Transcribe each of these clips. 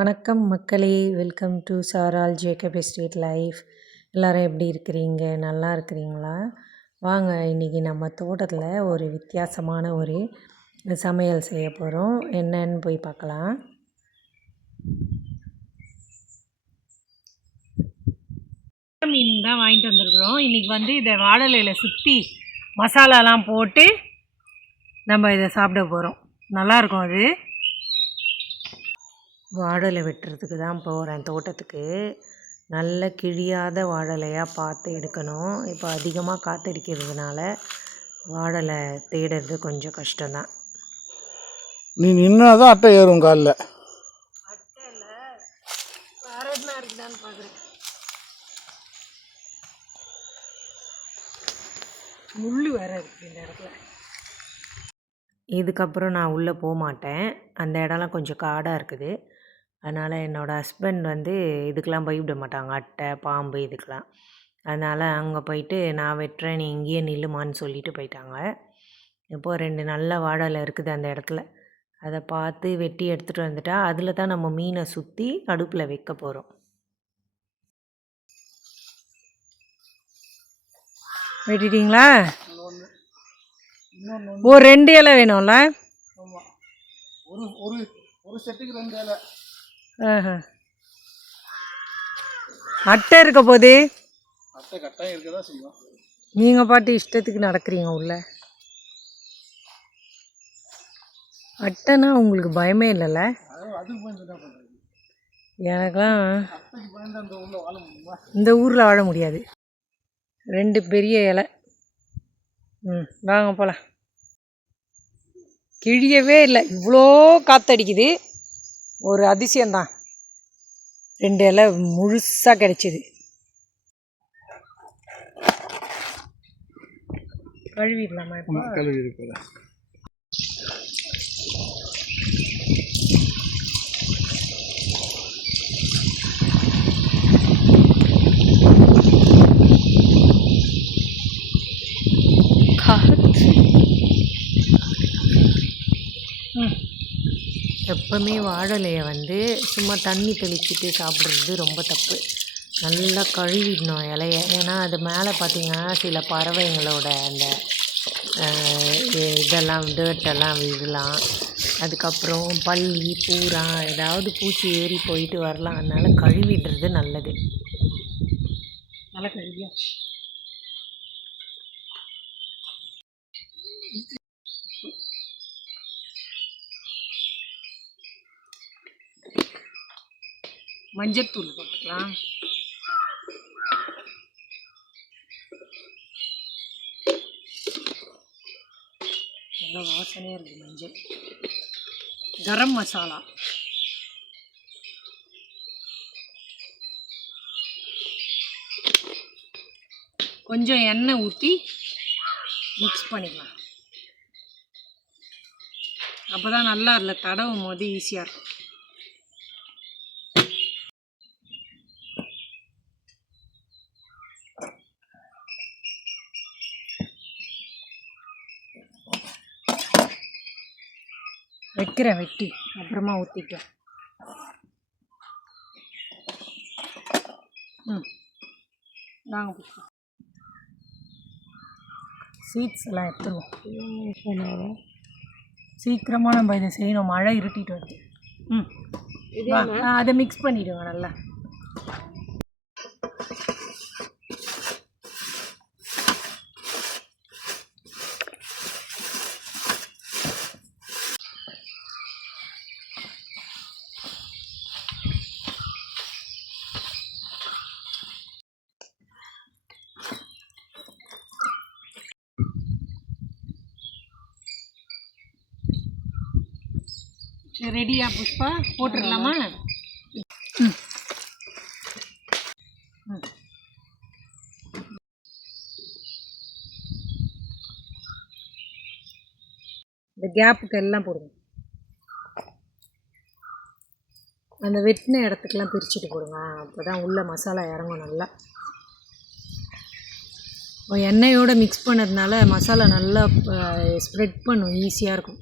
வணக்கம் மக்களே, welcome to சாரால் ஜேக்கப் எஸ்டேட் லைஃப். எல்லோரும் எப்படி இருக்கிறீங்க? நல்லா இருக்கிறீங்களா? வாங்க, இன்றைக்கி நம்ம தோட்டத்தில் ஒரு வித்தியாசமான ஒரு சமையல் செய்ய போகிறோம். என்னன்னு போய் பார்க்கலாம். மீன் தான் வாங்கிட்டு வந்துருக்குறோம். இன்றைக்கி இதை வாழலையில் சுற்றி மசாலாலாம் போட்டு நம்ம இதை சாப்பிட போகிறோம். நல்லாயிருக்கும். அது வாழலை வெட்டுறதுக்கு தான் போகிறேன் தோட்டத்துக்கு. நல்ல கிழியாத வாழலையாக பார்த்து எடுக்கணும். இப்போ அதிகமாக காற்றடிக்கிறதுனால வாழலை தேடுறது கொஞ்சம் கஷ்டம்தான். நீ நின்னாதான் அட்டை ஏறும் காலில். அட்டை இல்லை, வேறு எதுனா இருக்குதான்னு பார்க்குறேன். முள் வேறு இருக்குது இந்த இடத்துல. இதுக்கப்புறம் நான் உள்ளே போக மாட்டேன். அந்த இடம்லாம் கொஞ்சம் காடாக இருக்குது. அதனால் என்னோடய ஹஸ்பண்ட் இதுக்கெலாம் பயப்பட மாட்டாங்க, அட்டை பாம்பு இதுக்கெலாம். அதனால் அங்கே போயிட்டு நான் வெட்டுறேன், நீ இங்கேயே நில்லுமான்னு சொல்லிட்டு போயிட்டாங்க. இப்போது 2 நல்ல வாழலை இருக்குது அந்த இடத்துல. அதை பார்த்து வெட்டி எடுத்துகிட்டு வந்துட்டா அதில் தான் நம்ம மீனை சுற்றி அடுப்பில் வைக்க போகிறோம். வெட்டிட்டீங்களா? ஒரு 2 இலை வேணும்ல? ஒரு செட்டுக்கு 2 இலை. அட்டை இருக்க போது அட்டை கட்டாயம் இருக்கதான் செய்யும். நீங்கள் பாட்டு இஷ்டத்துக்கு நடக்கிறீங்க உள்ள. அட்டைனா உங்களுக்கு பயமே இல்லைல்ல? எனக்கெல்லாம் இந்த ஊரில் வாழ முடியாது. 2 பெரிய இலை. வாங்க போகலாம். கிழியவே இல்லை, இவ்வளோ காற்றடிக்குது. ஒரு அதிசயம்தான். 2 இலை முழுசாக கிடைச்சிது. கழுவிடலாமா? இப்போ கழுவி எப்பவுமே வாழலையை சும்மா தண்ணி தெளிச்சிட்டு சாப்பிட்றது ரொம்ப தப்பு. நல்லா கழுவிடணும் இலைய. ஏன்னா அது மேலே பார்த்திங்கன்னா சில பறவைங்களோட அந்த இதெல்லாம் டேர்ட்டெல்லாம் விழலாம். அதுக்கப்புறம் பல்லி பூரா ஏதாவது பூச்சி ஏறி போயிட்டு வரலாம். அதனால் கழுவிடுறது நல்லது. நல்லா கழுவியா மஞ்சத்தூள் போட்டுக்கலாம். நல்லா வாசனையாக இருக்குது மஞ்சள். கரம் மசாலா, கொஞ்சம் எண்ணெய் ஊற்றி மிக்ஸ் பண்ணிக்கலாம். அப்போ தான் நல்லா இல்லை, தடவும் போது ஈஸியாக இருக்கும். வைக்கிறேன் வெட்டி, அப்புறமா ஊற்றிக்கலாம். நாங்கள் சீட்ஸ் எல்லாம் எடுத்துருவோம். சீக்கிரமாக நம்ம இதை செய்யணும், மழை இருட்டிட்டு வருது. அதை மிக்ஸ் பண்ணிவிடுங்க நல்லா. ரெடியா புஷ்பா? போட்டுடலாமா? இந்த கேப்புக்கு எல்லாம் போடுங்க. அந்த வெட்டின இடத்துக்கெல்லாம் பிரிச்சுட்டு போடுங்க. அப்போ தான் உள்ள மசாலா இறங்கும் நல்லா. எண்ணெயோடு மிக்ஸ் பண்ணதுனால மசாலா நல்லா ஸ்ப்ரெட் பண்ணும், ஈஸியாக இருக்கும்.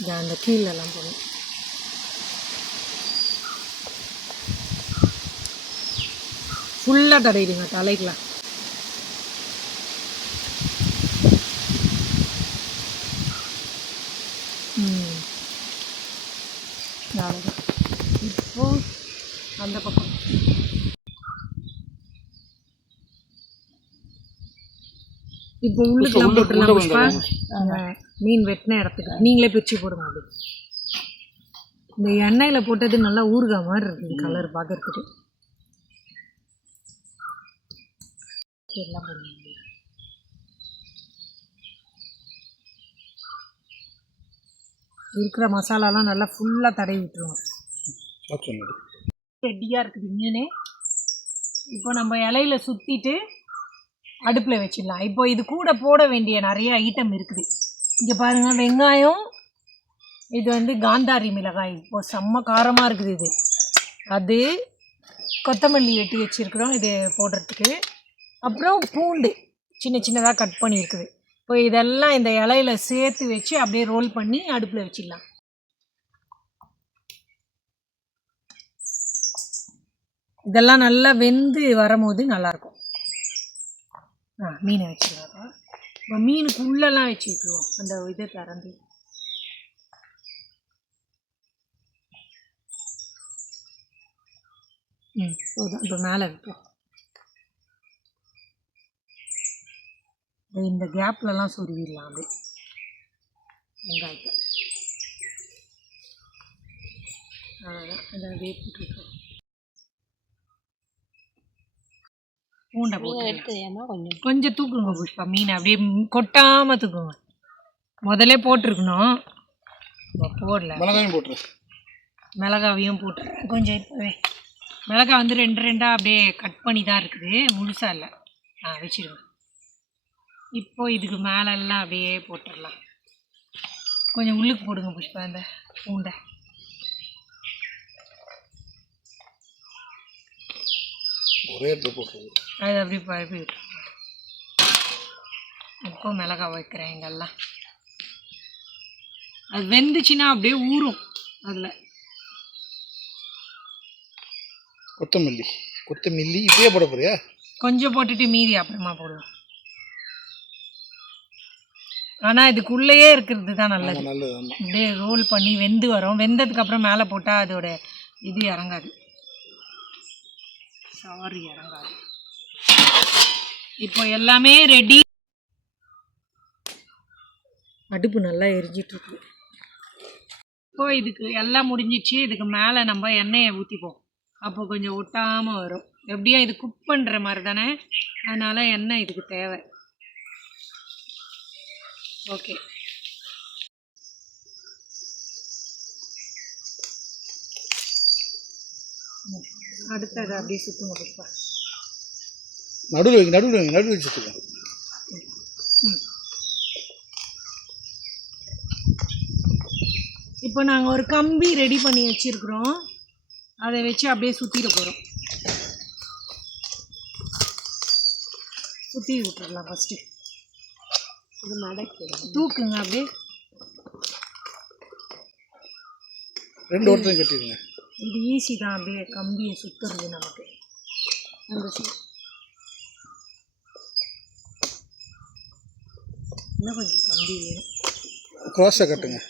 இந்த அந்த கீழெல்லாம் போகணும். ஃபுல்லாக தடையிடுங்க தலைக்கலாம். அவ்வளோதான். இப்போ அந்த பக்கம் இப்போ உள்ளுக்கெல்லாம் போட்டுடலாம் புஷ்பா. மீன் வெட்டின இடத்துக்கு நீங்களே பிரித்து போடுங்க. அது இந்த எண்ணெயில் போட்டது நல்லா ஊறுகாய் மாதிரி இருக்குது கலர் பார்க்கறதுக்கு. எல்லாம் போடுங்க. இருக்கிற மசாலாலாம் நல்லா ஃபுல்லாக தடவி விட்டுருவோம். ரெடியாக இருக்குது மீன். இப்போ நம்ம இலையில சுற்றிட்டு அடுப்பில் வச்சிடலாம். இப்போ இது கூட போட வேண்டிய நிறைய ஐட்டம் இருக்குது. இங்கே பாருங்கள், வெங்காயம், இது வந்து காந்தாரி மிளகாய், இப்போ செம்ம காரமாக இருக்குது இது. அது கொத்தமல்லி வெட்டி வச்சுருக்குறோம் இது போடுறதுக்கு. அப்புறம் பூண்டு சின்ன சின்னதாக கட் பண்ணியிருக்குது. இப்போ இதெல்லாம் இந்த இலையில சேர்த்து வச்சு அப்படியே ரோல் பண்ணி அடுப்பில் வச்சிடலாம். இதெல்லாம் நல்லா வெந்து வரும்போது நல்லாயிருக்கும். மீனை வச்சுருவாங்க. இப்போ மீனுக்கு உள்ளெல்லாம் வச்சுக்கிடுவோம். அந்த இதை திறந்து போதும். இப்போ மேலே வைப்போம். இந்த கேப்லலாம் சொருவிடலாம் அப்படியே வெங்காயத்தை. அவ்வளோதான். அதை அப்படியே போட்டுருக்கோம். பூண்டை போட்டு கொஞ்சம் தூக்குங்க புஷ்பா. மீனை அப்படியே கொட்டாமல் தூக்குங்க. முதலே போட்டிருக்கணும், போடல. மிளகாவையும் போட்டு கொஞ்சம் இப்போவே மிளகாய் வந்து 2 அப்படியே கட் பண்ணி தான் இருக்குது, முழுசாக இல்லை. வச்சிடுவேன். இப்போ இதுக்கு மேலெல்லாம் அப்படியே போட்டுடலாம். கொஞ்சம் உள்ளுக்கு போடுங்க புஷ்பா அந்த பூண்டை. அது அப்படியே பரப்பி விட்டுருங்க. இப்போ மிளகாய் வைக்கிறேன் இங்கெல்லாம். அது வெந்துச்சுன்னா அப்படியே ஊறும். அதில் கொத்தமல்லி இப்பயே போட போறியா? கொஞ்சம் போட்டுட்டு மீதி அப்புறமா போடுவோம். ஆனால் இதுக்குள்ளேயே இருக்கிறது தான் நல்லது. அப்படியே ரோல் பண்ணி வெந்து வரும். வெந்ததுக்கு அப்புறம் மேலே போட்டால் அதோட இது இறங்காது. இறங்காது. இப்போ எல்லாமே ரெடி. அடுப்பு நல்லா எரிஞ்சிட்ருக்கு. இப்போ இதுக்கு எல்லாம் முடிஞ்சிச்சு. இதுக்கு மேலே நம்ம எண்ணெயை ஊற்றிப்போம். அப்போ கொஞ்சம் ஒட்டாமல் வரும். எப்படியும் இது குக் பண்ணுற மாதிரி தானே, அதனால் எண்ணெய் இதுக்கு தேவை. ஓகே, அடுத்தது அப்படியே சுற்றுங்க புஷ்பா. நடுவில் சுற்றுங்க. இப்போ நாங்கள் ஒரு கம்பி ரெடி பண்ணி வச்சுருக்குறோம். அதை வச்சு அப்படியே சுற்றிட போகிறோம். சுற்றி விட்டுடலாம். ஃபஸ்ட்டு இது மடக்கி தூக்குங்க. அப்படியே 2 ஒருத்தரும் கட்டிடுங்க. இது ஈஸி தான். அப்படியே கம்பியை சுற்றுறது நமக்கு. அந்த இன்னும் கொஞ்சம் கம்பி வேணும். க்ராஸாக கட்டுங்க.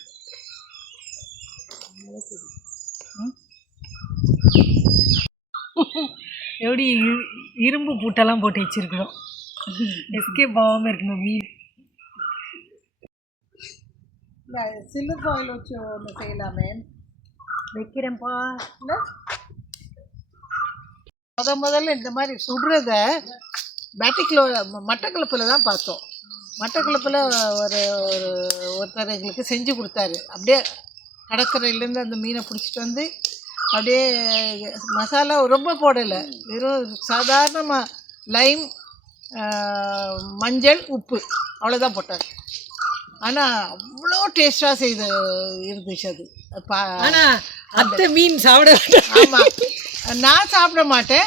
எப்படி இரும்பு பூட்டெல்லாம் போட்டு வச்சிருக்கிறோம். எஸ்கேப் ஆகாமல் இருக்கணும் மீன். சில்வர் ஃபாயில் வச்சு ஒன்று செய்யலாமே. வைக்கிறேன்ப்பா. இல்லை முதல்ல இந்த மாதிரி சுடுறத மட்டக்களப்பில் தான் பார்த்தோம். மட்டக்களப்பில் ஒருத்தர் எங்களுக்கு செஞ்சு கொடுத்தாரு. அப்படியே கடற்கரையிலேருந்து அந்த மீனை பிடிச்சிட்டு வந்து அப்படியே மசாலா ரொம்ப போடலை, வெறும் சாதாரணமாக லைம், மஞ்சள், உப்பு அவ்வளோதான் போட்டார். ஆனால் அவ்வளோ டேஸ்டாக செய்து இருந்துச்சு அது. ஆனால் அந்த மீன் சாப்பிட ஆமாம், நான் சாப்பிட மாட்டேன்.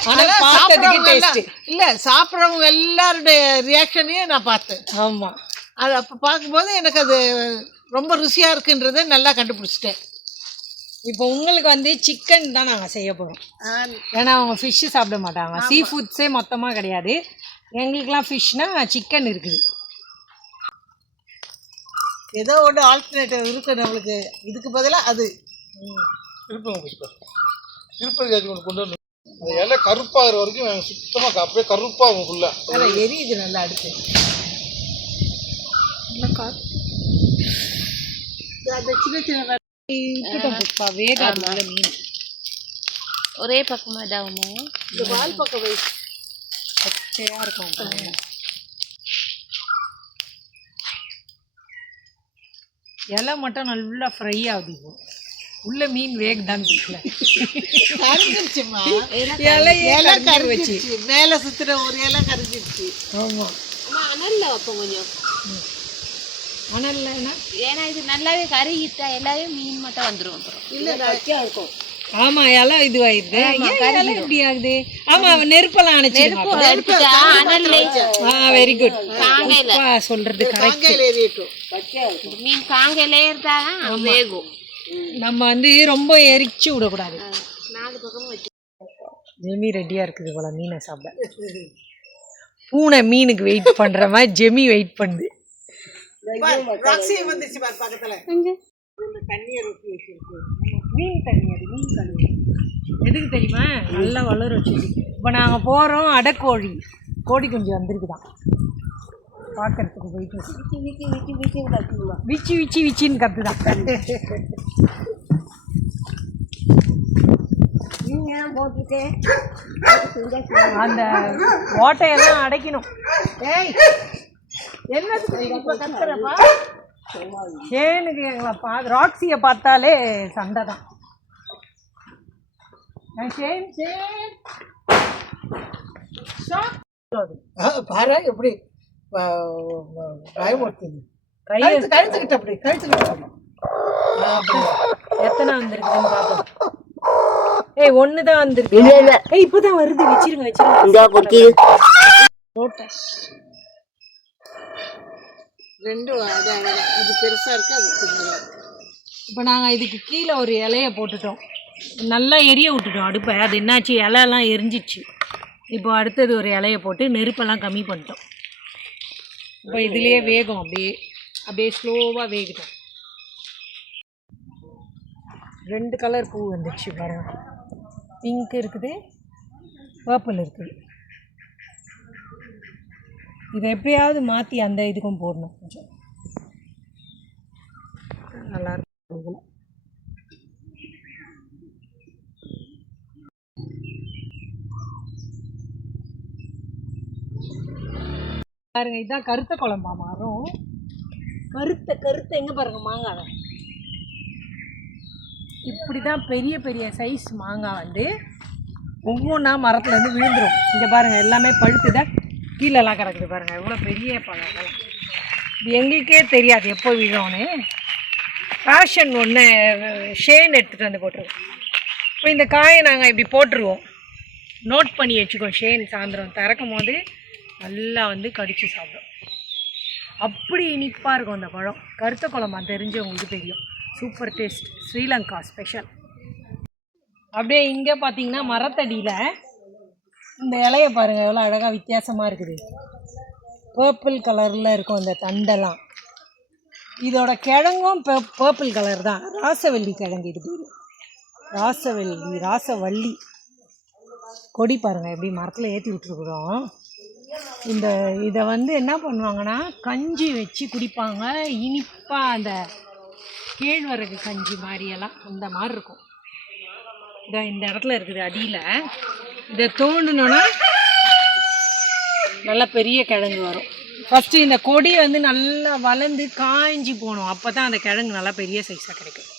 இல்லை, சாப்பிட்றவங்க எல்லாருடைய ரியாக்ஷனையும் நான் பார்த்தேன். ஆமாம், அது அப்போ பார்க்கும்போது எனக்கு அது ரொம்ப ருசியாக இருக்குன்றதை நல்லா கண்டுபிடிச்சிட்டேன். இப்போ உங்களுக்கு வந்து சிக்கன் தான் நாங்கள் செய்ய போகிறோம். ஏன்னா அவங்க ஃபிஷ்ஷு சாப்பிட மாட்டாங்க. சீ ஃபுட்ஸே மொத்தமாக கிடையாது. எங்களுக்கெலாம் ஃபிஷ்னா சிக்கன் இருக்குது. ஏதோ ஒன்று ஆல்டர்னேட்டிவ் இருக்குது நம்மளுக்கு. இதுக்கு பதிலாக அது திருப்பதி கொண்டு வந்து அந்த இலை கருப்பாகிற வரைக்கும் சுத்தமாக அப்படியே கருப்பாகும் ஃபுல்லாக. எரியுது நல்லா அடுத்து. அந்த சின்ன சின்ன வேகாது மீன் ஒரே பக்கமாக இதாகுமோ? இந்த வால் பக்கம் வை. பச்சையாக இருக்கும். இலை மட்டும் நல்லா ஃப்ரை ஆகுது. இப்போ உள்ள மீன் வேகுதான்னு தெரியல. கரைஞ்சிருச்சுமா. இலை கறி வச்சு மேலே சுற்றுற ஒரு இலை கரைஞ்சிருச்சு. ஆமாம். ஆனால் அனலில் வைப்போம் கொஞ்சம். அனல்னா ஏன்னா இது நல்லாவே கறிக்கிட்டா எல்லாமே மீன் மட்டும் வந்துடும். அப்புறம் இல்லை பச்சையாக இருக்கும். ஆமாம் இலை இதுவாயிடுது. இலை எப்படி ஆகுது? ஆமாம் நெருப்பெல்லாம் அணைச்சிருக்கோம். எடுத்துட்டா அனல்லே. Very good. காங்கையில் சொல்கிறது கரெக்ட். காங்கையில் எரியட்டும். மீன் காங்கையிலே இருந்தால் வேகும். நம்ம வந்து ரொம்ப எரிச்சு விடக்கூடாது. 4 பக்கமும் வச்சு ஜெமி ரெடியாக இருக்குது போல மீனை சாப்பிட. பூனை மீனுக்கு வெயிட் பண்ணுற மாதிரி ஜெமி வெயிட் பண்ணுது. வந்துச்சு பக்கத்தில் தண்ணியை ஊற்றி வச்சிருக்கு. மீன் தண்ணி அது மீன் கழுவி எதுக்கு தெரியுமா? நல்லா வளர வச்சுருக்கு. இப்போ நாங்கள் போகிறோம் அடக்கோழி. கோழி குஞ்சு வந்திருக்குதான் பார்க்கறதுக்கு. போயிட்டு விச்சி விச்சி விச்சின்னு கற்றுதான். அந்த ஓட்டையெல்லாம் அடைக்கணும். கத்துறப்பா ஷேனுக்கு எங்களை ராக்ஸியை பார்த்தாலே சண்டை தான். பாரு எப்படி பயமுறுத்துது. கழுத்துக்கிட்ட அப்படி கழுத்துக்கிட்ட எத்தனை வந்திருக்குன்னு பார்ப்போம். ஏய் ஒன்று தான் வந்திருக்கு. ஏய் இப்போ தான் வருது. வச்சிருங்க லோட்டஸ் ரெண்டும் இது பெருசாக இருக்குது, அது சின்னதாக இருக்குது. இப்போ நாங்கள் இதுக்கு கீழே ஒரு இலையை போட்டுட்டோம். நல்லா எரிய விட்டுட்டோம் அடுப்பை. அது என்னாச்சு, இலையெல்லாம் எரிஞ்சிச்சு. இப்போ அடுத்தது ஒரு இலையை போட்டு நெருப்பெல்லாம் கம்மி பண்ணிட்டோம். இப்போ இதுலேயே வேகும். அப்படியே ஸ்லோவாக வேகிட்டோம். 2 கலர் பூ வந்துச்சு பாருங்க. பிங்க் இருக்குது, பர்பிள் இருக்குது. இதை எப்படியாவது மாற்றி அந்த இதுக்கும் போடணும். கொஞ்சம் நல்லாயிருக்கும். பாருங்க, இதுதான் கருத்த குழம்பா மாறும். கருத்த எங்கே பாருங்க மாங்காய். இப்படி தான் பெரிய பெரிய சைஸ் மாங்காய் வந்து ஒவ்வொன்றா மரத்துலேருந்து விழுந்துடும். இங்கே பாருங்கள் எல்லாமே பழுத்துதான் கீழெல்லாம் கிடக்குது. பாருங்கள் எவ்வளோ பெரிய பழங்கள். இது எங்களுக்கே தெரியாது எப்போ விழும்னு. ஃபேஷன் ஒன்று ஷேன் எடுத்துகிட்டு வந்து போட்டுருவோம். இப்போ இந்த காயை நாங்கள் இப்படி போட்டுருவோம். நோட் பண்ணி வச்சுக்கோம். ஷேன் சாயந்தரம் திறக்கும் போது நல்லா வந்து கடித்து சாப்பிடும். அப்படி இனிப்பாக இருக்கும் அந்த பழம். கருத்த குழம்பா தெரிஞ்சவங்களுக்கு தெரியும். Super taste. ஸ்ரீலங்கா ஸ்பெஷல். அப்படியே இங்கே பார்த்தீங்கன்னா மரத்தடியில் இந்த இலையை பாருங்கள் எவ்வளோ அழகாக வித்தியாசமாக இருக்குது. பர்பிள் கலரில் இருக்கும் இந்த தண்டெல்லாம். இதோட கிழங்கும் பர்பிள் கலர் தான். ராசவல்லி கிழங்கு. இது பேர் ராசவல்லி கொடி. பாருங்கள் எப்படி மரத்தில் ஏற்றி விட்டுருக்குறோம். இதை வந்து என்ன பண்ணுவாங்கன்னா கஞ்சி வச்சு குடிப்பாங்க. இனிப்பாக அந்த கேழ்வரகு கஞ்சி மாதிரியெல்லாம் அந்த மாதிரி இருக்கும். இந்த இடத்துல இருக்குது அடியில். இதை தோண்டணுன்னா நல்லா பெரிய கிழங்கு வரும். ஃபஸ்ட்டு இந்த கொடி வந்து நல்லா வளர்ந்து காய்ஞ்சி போகணும். அப்போ தான் அந்த கிழங்கு நல்லா பெரிய சைஸாக கிடைக்கும்.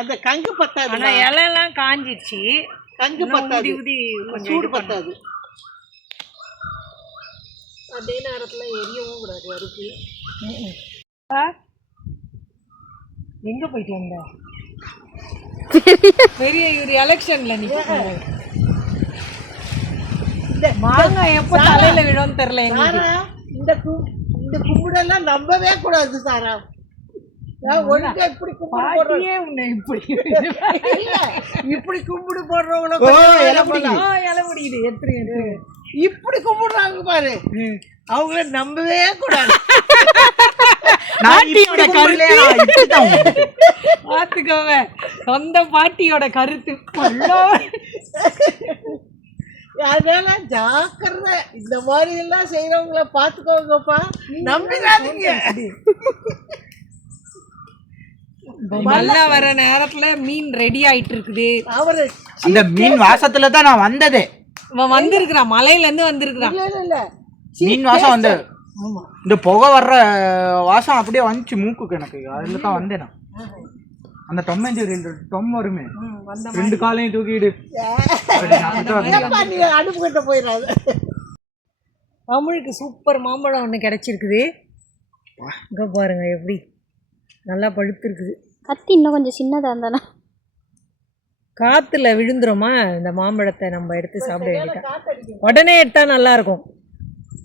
அந்த கங்கு பத்தாது. ஆனால் இலையெல்லாம் காஞ்சிடுச்சு. கங்கு பத்தாது, கொஞ்சம் சூடு பத்தாது. அதே நேரத்தில் எரியவும் கூடாது அருக்கு. எங்கே போயிட்டு வந்த? பெரிய இவர் எலெக்ஷனில் நிற்க மாங்காய் எப்போ தலையில விழும்னு தெரியல எங்களுக்கு. சாரா, இந்த கும்பிடெல்லாம் நம்பவே கூடாது சாரா. நான் ஒழுங்கா இப்படி கும்பிடு போடுறேன். பாட்டியே உன்னை இப்படி இல்ல, இப்படி கும்பிடு போடுறவங்கள இலை முடியுது எடுத்துருங்க. இப்படி கும்பிடுறாங்க பாரு, அவங்கள நம்பவே கூடாது. பாட்டியோட கருத்து பாத்துக்கோங்க, சொந்த பாட்டியோட கருத்து. அதனால ஜாக்கிரதை, இந்த மாதிரி எல்லாம் செய்யறவங்கள பாத்துக்கோங்கப்பா, நம்பிடாதீங்க. நல்லா வர நேரத்துல மீன் ரெடி ஆயிட்டு இருக்குது. அவரு அந்த மீன் வாசத்துல தான் நான் வந்ததே. இவன் வந்திருக்கிறான், மலையில இருந்து வந்திருக்கிறான். இல்ல மீன் வாசம் வந்து இந்த புகை வர்ற வாசம் அப்படியே வந்துச்சு மூக்குக்கு. எனக்கு அதுல தான் வந்தேன் நான். அந்த டொம் வருமே, ரெண்டு காலையும் தூக்கிடு அடுப்பு கிட்ட போயிடாது. தமிழுக்கு சூப்பர் மாம்பழம் ஒன்று கிடைச்சிருக்குது. இங்க பாருங்க எப்படி நல்லா பழுத்து இருக்குது. கத்தி இன்னும் கொஞ்சம் சின்னதாக இருந்தானா காத்துல விழுந்துருமா இந்த மாம்பழத்தை நம்ம எடுத்து சாப்பிட வேண்டியதான். உடனே எடுத்தா நல்லா இருக்கும்,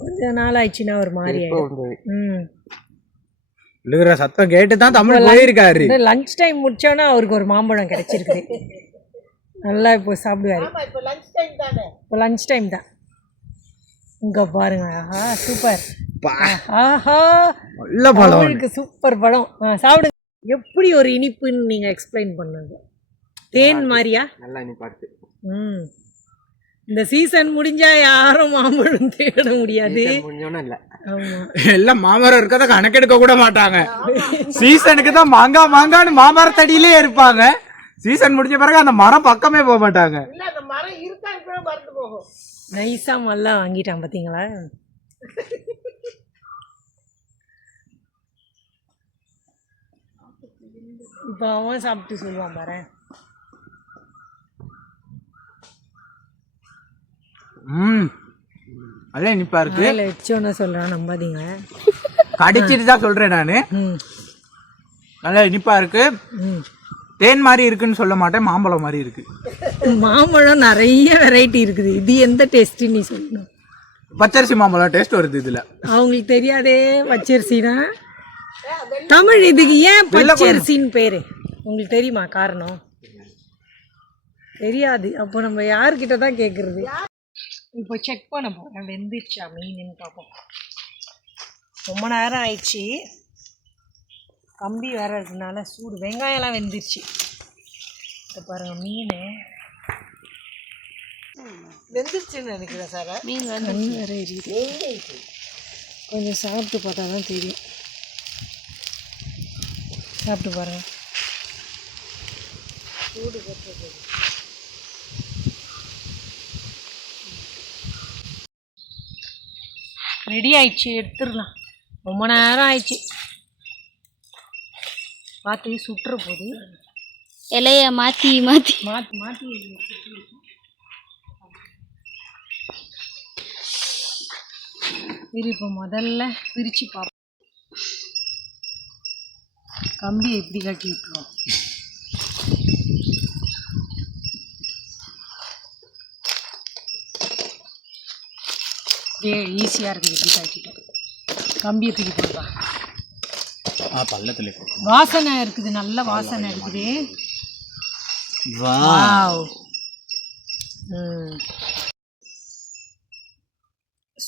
கொஞ்ச நாள் ஆயிடுச்சுன்னா ஒரு மாதிரி ஆயிடும். விழுகிற சத்தம் கேட்டு தான் தமிழ் போயிருக்காரு. லஞ்ச் டைம் முடிச்சோன்னா அவருக்கு ஒரு மாம்பழம் கிடைச்சிருக்குது. நல்லா இப்போ சாப்பிடுவாரு. இப்போ லஞ்ச் டைம் தானே, இப்போ லஞ்ச் டைம் தான். இங்க பாருங்க, ஆஹா சூப்பர், ஆஹா நல்ல பழம், தமிழுக்கு சூப்பர் பழம். சாப்பிடுங்க. எப்படி ஒரு இனிப்புன்னு நீங்க எக்ஸ்பிளைன் பண்ணுங்க. தேன் மாதிரியா? நல்லா நீ பார்த்து. இந்த சீசன் முடிஞ்சா யாரும் மாம்பழம் தேட முடியாது. ஆமா, எல்லாம் மாமரம் இருக்கத கணக்கெடுக்க கூட மாட்டாங்க. சீசனுக்கு தான் மாங்கான்னு மாமரத்தடியிலே இருப்பாங்க. சீசன் முடிஞ்ச பிறகு அந்த மரம் பக்கமே போக மாட்டாங்க. இல்ல அந்த மரம் இருக்கான்னு கூட மறந்து போகும். நைஸா மல்லா வாங்கிட்டான் பாத்தீங்களா. இப்போ அவன் சாப்பிட்டு சொல்லுவான் பாரு. அதே இனிப்பா இருக்கு. வச்சோன்னு சொல்றான், நம்பாதீங்க. கடிச்சிட்டு தான் சொல்றேன் நானு. நல்லா இனிப்பா இருக்கு. தேன் மாதிரி இருக்குன்னு சொல்ல மாட்டேன், மாம்பழம் மாதிரி இருக்கு. மாம்பழம் நிறைய வெரைட்டி இருக்குது, இது எந்த டேஸ்ட் நீ சொல்லணும். பச்சரிசி மாம்பழம் டேஸ்ட் வருது இதுல. அவங்களுக்கு தெரியாதே பச்சரிசினா. தமிழ் இதுக்கு ஏன் பச்சரிசின்னு பேரு உங்களுக்கு தெரியுமா? காரணம் தெரியாது. அப்போ நம்ம யாருக்கிட்ட தான் கேட்கறது? இப்போ செக் பண்ண போகிறேன், வெந்துருச்சா மீனுன்னு பார்ப்போம். ரொம்ப நேரம் ஆயிடுச்சு, கம்பி வேற இருக்கிறதுனால சூடு. வெங்காயம்லாம் வெந்துருச்சு. இப்போ பாருங்க, மீன் வெந்துருச்சுன்னு நினைக்கிறேன் சார். மீன் கண் வேற எரியுது. கொஞ்சம் சாப்பிட்டு பார்த்தா தான் தெரியும். சாப்பிட்டு பாருங்க. சூடு கட்டுறது. ரெடி ஆயிடுச்சு, எடுத்துடலாம். ரொம்ப நேரம் ஆயிடுச்சு, பார்த்து சுட்டுற போது. இலைய மாற்றி மாற்றி மாற்றி மாற்றி இப்போ முதல்ல பிரித்து பார்ப்போம். கம்பியை எப்படி கட்டி விட்டுருவோம். ஈஸியாக இருக்குது. எப்படி கட்டிட்டோம், கம்பியை தூக்கி போடலாம். பள்ளத்துல வாசனை இருக்குது, நல்ல வாசனை இருக்குது. வாவ்,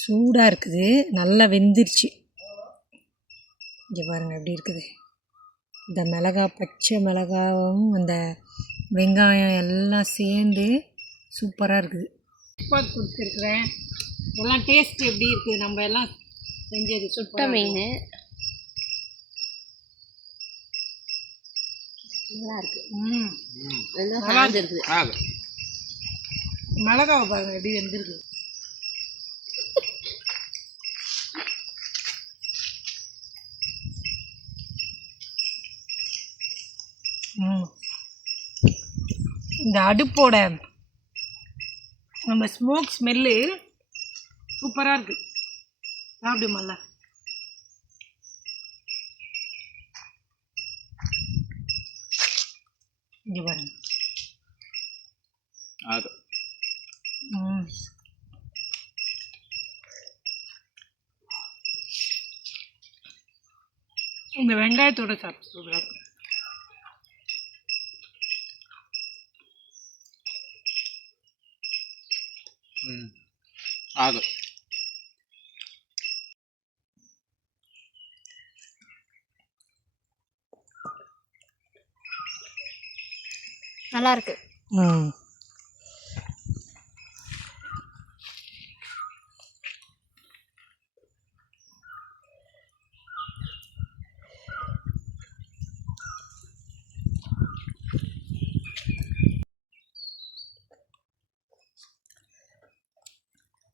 சூடாக இருக்குது, நல்லா வெந்துருச்சு. இங்கே பாருங்கள் எப்படி இருக்குது. இந்த மிளகா, பச்சை மிளகாவும் அந்த வெங்காயம் எல்லாம் சேர்ந்து சூப்பராக இருக்குது. உப்பாத்து கொடுத்துருக்குறேன். எல்லாம் டேஸ்ட் எப்படி இருக்குது? நம்ம எல்லாம் செஞ்சது சுட்ட மீன் நல்லா இருக்கு. நல்லா இருக்குது. மிளகாவை பாருங்கள் எப்படி வெந்திருக்கு. இந்த அடுப்போட நம்ம ஸ்மோக் ஸ்மெல்லு சூப்பராக இருக்குது. சாப்பிடுமால. இங்கே பாருங்க. இந்த வெங்காயத்தோட சாப்பிட்டு சூப்பராக இருக்கும். ஆகும். நல்லா இருக்கு.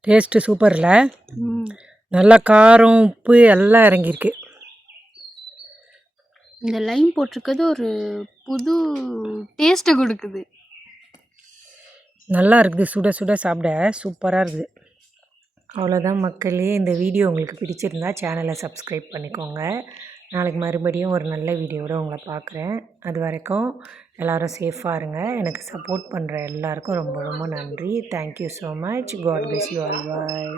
டேஸ்ட்டு சூப்பரில் நல்லா காரம் உப்பு எல்லாம் இறங்கியிருக்கு. இந்த லைம் போட்டிருக்கிறது ஒரு புது டேஸ்ட்டை கொடுக்குது. நல்லா இருக்குது, சுட சுட சாப்பிட சூப்பராக இருக்குது. அவ்வளோதான் மக்களே, இந்த வீடியோ உங்களுக்கு பிடிச்சிருந்தா சேனலை சப்ஸ்கிரைப் பண்ணிக்கோங்க. நாளைக்கு மறுபடியும் ஒரு நல்ல வீடியோவோட உங்களை பார்க்குறேன். அது வரைக்கும் எல்லோரும் சேஃபாக இருங்க. எனக்கு சப்போர்ட் பண்ணுற எல்லாருக்கும் ரொம்ப ரொம்ப நன்றி. Thank you so much. God bless you all. Bye.